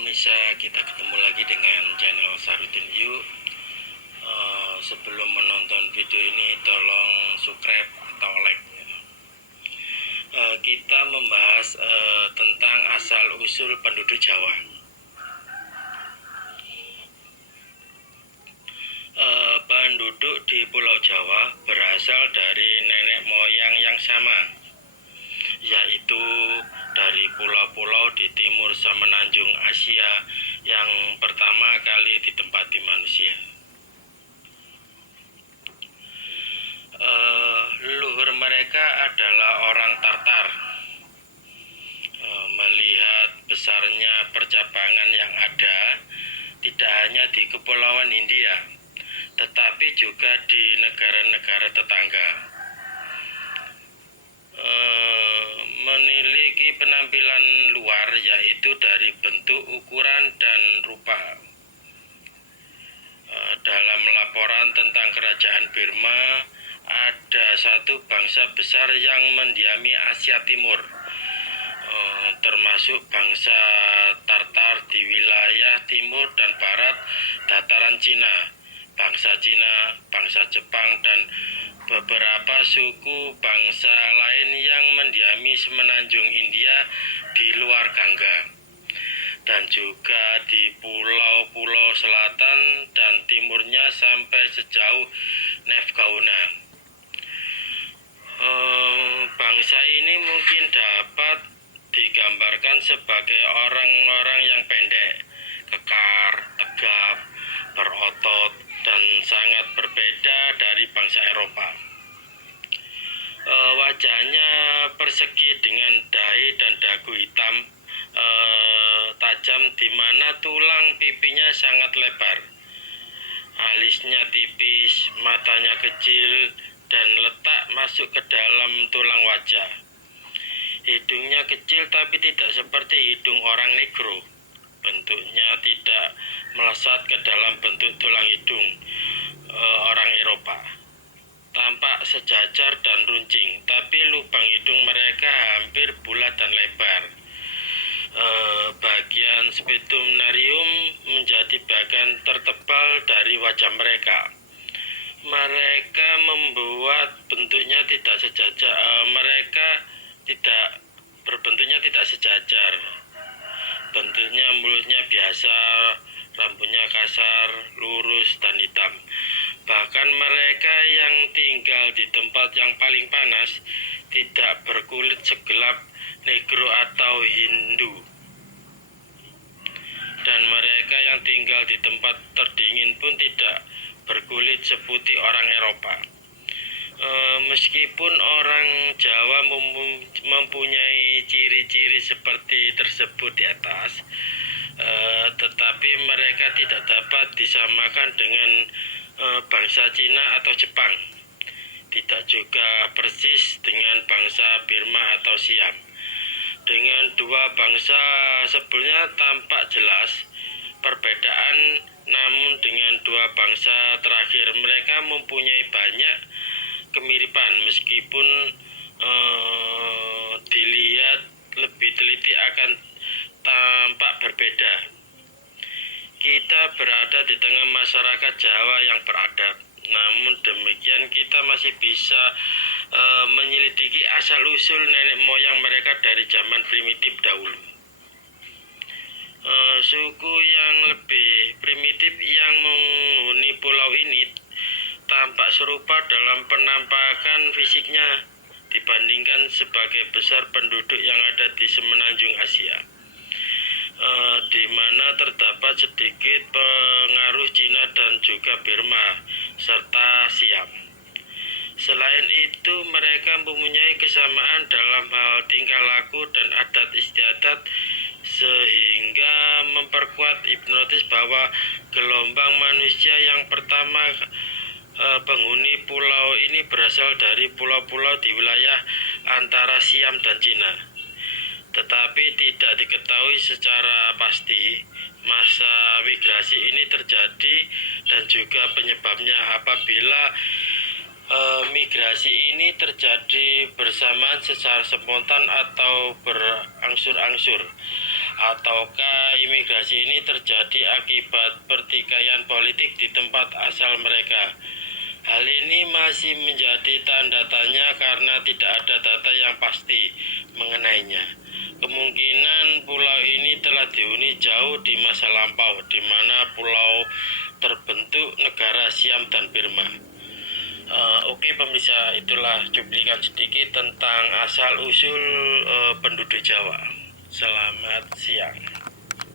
Nisa, kita ketemu lagi dengan channel Sarudin View. Sebelum menonton video ini tolong subscribe atau like. Kita membahas tentang asal usul penduduk Jawa. Penduduk di Pulau Jawa berasal dari nenek moyang yang sama, yaitu dari pulau-pulau di timur semenanjung Asia yang pertama kali ditempati manusia. Leluhur mereka adalah orang Tartar. Melihat besarnya percabangan yang ada, tidak hanya di Kepulauan Hindia, tetapi juga di negara-negara tetangga. Memiliki penampilan luar, yaitu dari bentuk, ukuran, dan rupa. Dalam laporan tentang kerajaan Burma, ada satu bangsa besar yang mendiami Asia Timur, termasuk bangsa Tartar di wilayah timur dan barat dataran Cina, bangsa Cina, bangsa Jepang, dan beberapa suku bangsa lain yang mendiami semenanjung India di luar Gangga, dan juga di pulau-pulau selatan dan timurnya sampai sejauh Nevgauna. Bangsa ini mungkin dapat digambarkan sebagai orang-orang yang pendek, kekar, tegap, berotot, dan sangat berbeda dari bangsa Eropa. Wajahnya persegi dengan dahi dan dagu hitam tajam, di mana tulang pipinya sangat lebar, alisnya tipis, matanya kecil dan letak masuk ke dalam tulang wajah. Hidungnya kecil tapi tidak seperti hidung orang negro. Bentuknya tidak melesat ke dalam bentuk tulang hidung orang Eropa. Tampak sejajar dan runcing, tapi lubang hidung mereka hampir bulat dan lebar. Bagian spetumnarium menjadi bagian tertebal dari wajah mereka. Mereka membuat bentuknya tidak sejajar. Mereka tidak berbentuknya tidak sejajar. Bentuknya mulutnya biasa, rambutnya kasar, lurus, dan hitam. Bahkan mereka yang tinggal di tempat yang paling panas tidak berkulit segelap negro atau Hindu. Dan mereka yang tinggal di tempat terdingin pun tidak berkulit seputih orang Eropa. Meskipun orang Jawa mempunyai ciri-ciri seperti tersebut di atas, tetapi mereka tidak dapat disamakan dengan bangsa Cina atau Jepang. Tidak juga persis dengan bangsa Burma atau Siam. Dengan dua bangsa sebelumnya tampak jelas perbedaan, namun dengan dua bangsa terakhir mereka mempunyai banyak kemiripan, meskipun dilihat lebih teliti akan tampak berbeda. Kita berada di tengah masyarakat Jawa yang beradab, namun demikian kita masih bisa menyelidiki asal-usul nenek moyang mereka dari zaman primitif dahulu. Suku yang lebih primitif yang menghuni pulau ini tampak serupa dalam penampakan fisiknya dibandingkan sebagai besar penduduk yang ada di semenanjung Asia, di mana terdapat sedikit pengaruh Cina dan juga Burma serta Siam. Selain itu, mereka mempunyai kesamaan dalam hal tingkah laku dan adat istiadat, sehingga memperkuat hipnotis bahwa gelombang manusia yang pertama penghuni pulau ini berasal dari pulau-pulau di wilayah antara Siam dan Cina. Tetapi tidak diketahui secara pasti masa migrasi ini terjadi dan juga penyebabnya. Apabila migrasi ini terjadi bersamaan secara spontan atau berangsur-angsur, ataukah imigrasi ini terjadi akibat pertikaian politik di tempat asal mereka? Hal ini masih menjadi tanda tanya karena tidak ada data yang pasti mengenainya. Kemungkinan pulau ini telah dihuni jauh di masa lampau, di mana pulau terbentuk negara Siam dan Burma. Oke pemirsa, itulah cuplikan sedikit tentang asal-usul penduduk Jawa. Selamat siang.